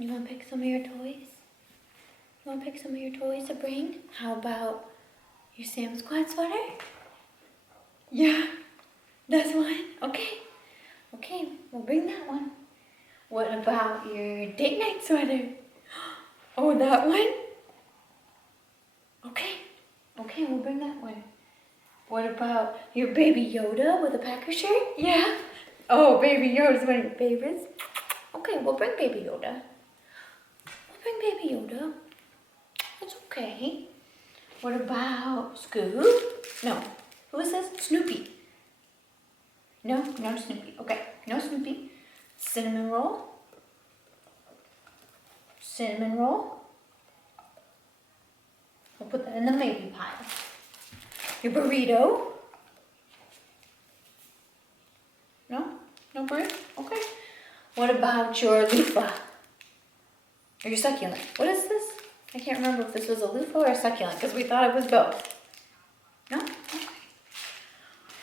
You want to pick some of your toys? You want to pick some of your toys to bring? How about your Sam Squad sweater? Yeah, that's one. Okay. Okay, we'll bring that one. What about your date night sweater? Oh, that one? Okay. Okay, we'll bring that one. What about your Baby Yoda with a Packer shirt? Yeah. Oh, Baby Yoda's one of your favorites. Okay, we'll bring Baby Yoda. We'll bring Baby Yoda. It's okay. What about Scoob? No. Who is this? Snoopy. No Snoopy. Okay, no Snoopy. Cinnamon roll. Cinnamon roll. We'll put that in the maybe pile. Your burrito. No burrito? Okay. What about your loofah? Or your succulent? What is this? I can't remember if this was a loofah or a succulent because we thought it was both. No? Okay.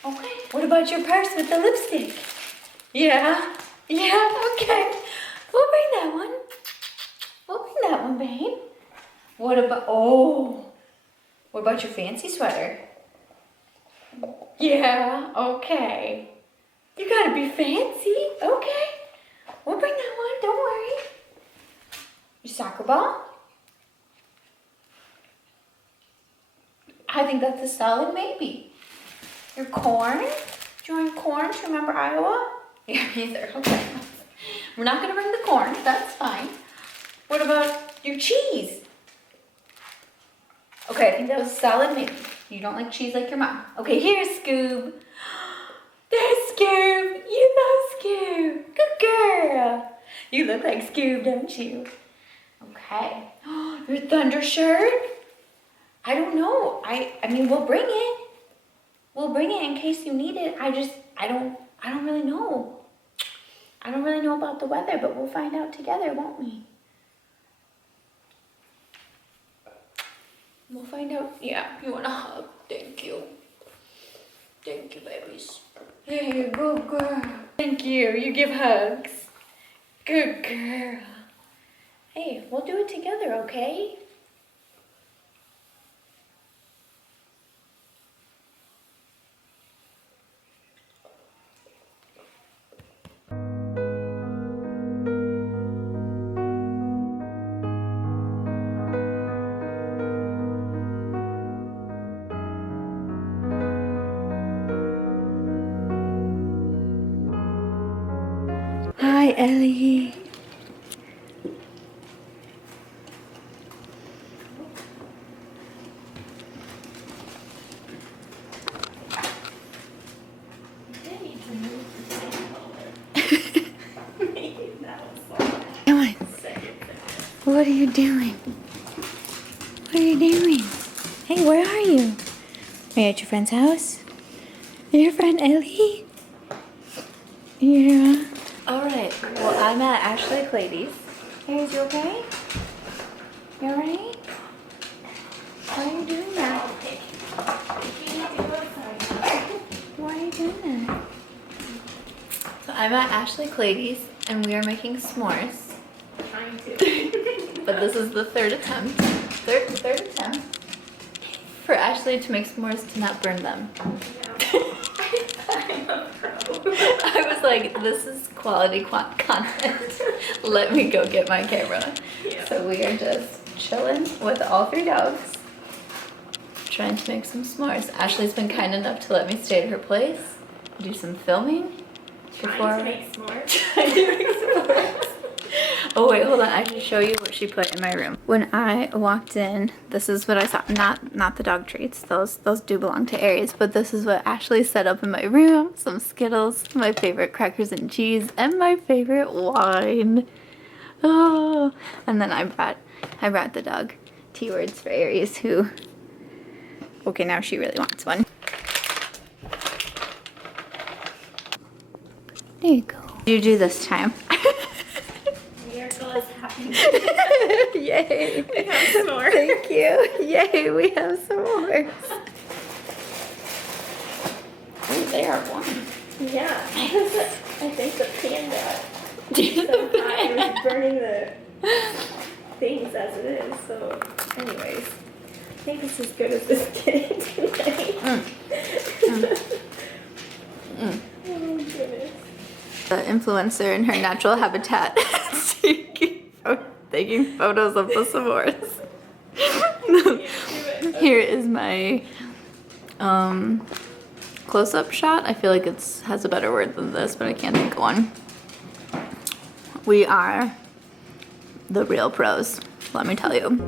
Okay. What about your purse with the lipstick? Yeah. Yeah, okay. We'll bring that one. We'll bring that one, babe. What about your fancy sweater? Yeah, okay. You gotta be fancy. Okay. We'll bring that one, don't worry. Your soccer ball? I think that's a solid maybe. Your corn? Do you want corn? Do you remember Iowa? Yeah, either. Okay. We're not gonna bring the corn, that's fine. What about your cheese? Okay, I think that was a solid maybe. You don't like cheese like your mom. Okay, here's Scoob. There's Scoob. You love Scoob. Good girl. You look like Scoob, don't you? Okay. Your thunder shirt? I don't know. I mean, we'll bring it. We'll bring it in case you need it. I don't really know. I don't really know about the weather, but we'll find out together, won't we? We'll find out. Yeah, you want a hug? Thank you. Thank you, babies. Hey, good girl. Thank you. You give hugs. Good girl. Hey, we'll do it together, okay? Hi, Ellie. Come on. What are you doing? What are you doing? Hey, where are you? Are you at your friend's house? Your friend Ellie? Yeah. Alright, well, I'm at Ashley Clady's. Hey, is you okay? You alright? Why are you doing that? Why are you doing that? So I'm at Ashley Clady's and we are making s'mores. Trying to. But this is the third attempt. Third attempt for Ashley to make s'mores to not burn them. Yeah. I'm a pro. I was like, this is quality content. Let me go get my camera. Yeah. So we are just chilling with all three dogs, trying to make some s'mores. Ashley's been kind enough to let me stay at her place, do some filming before. Trying to make s'mores. Trying to make s'mores. Oh wait, hold on. I should show you what she put in my room. When I walked in, this is what I saw. Not the dog treats. Those do belong to Aries, but this is what Ashley set up in my room. Some Skittles, my favorite crackers and cheese, and my favorite wine. Oh, and then I brought the dog tea words for Aries, who, okay, now she really wants one. There you go. What did you do this time? Miracle is happening. Yay. We have s'mores. Thank you. Yay, we have s'mores. Oh, they are warm. Yeah. I think the panda. It was burning the things as it is. So, anyways, I think it's as good as this getting tonight. Oh goodness. The influencer in her natural habitat taking photos of the s'mores. Here is my close-up shot. I feel like it's has a better word than this, but I can't think of one. We are the real pros, let me tell you.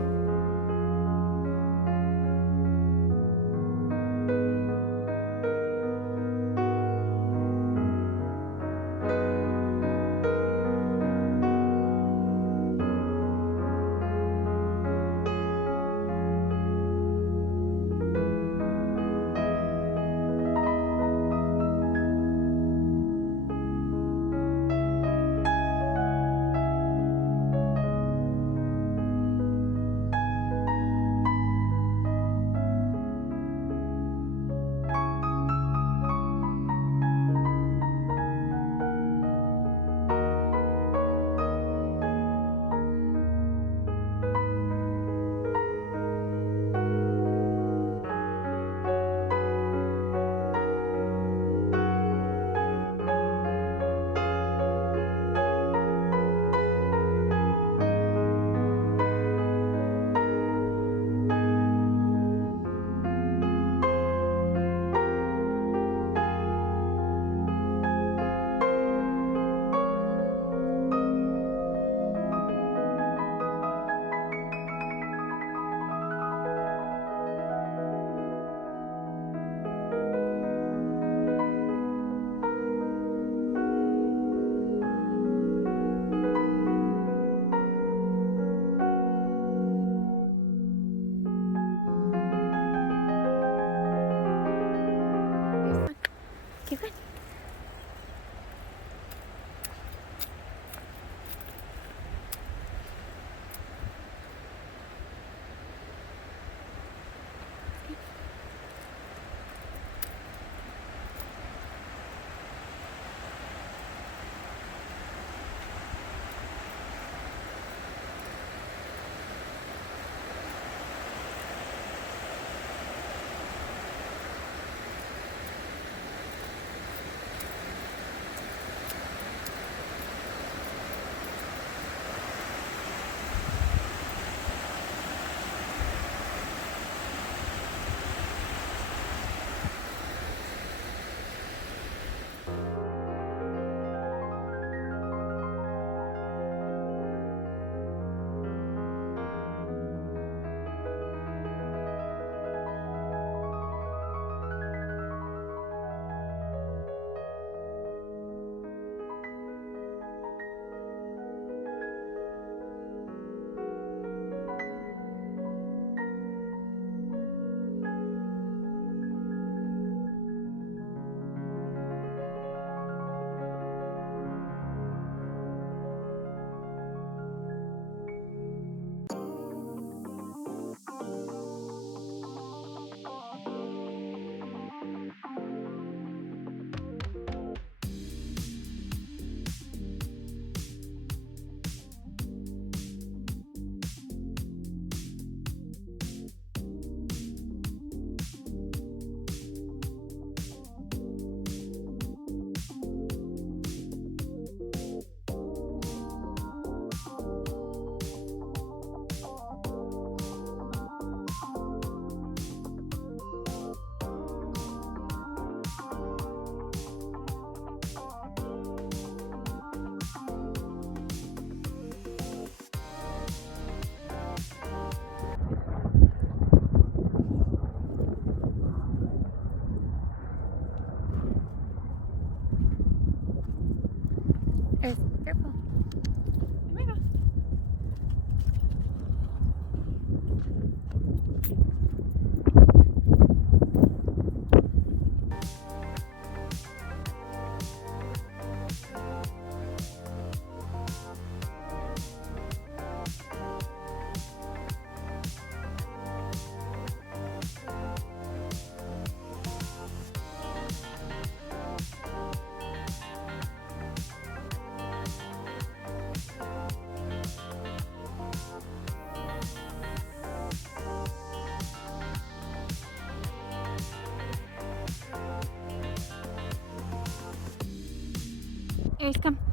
Aries, come.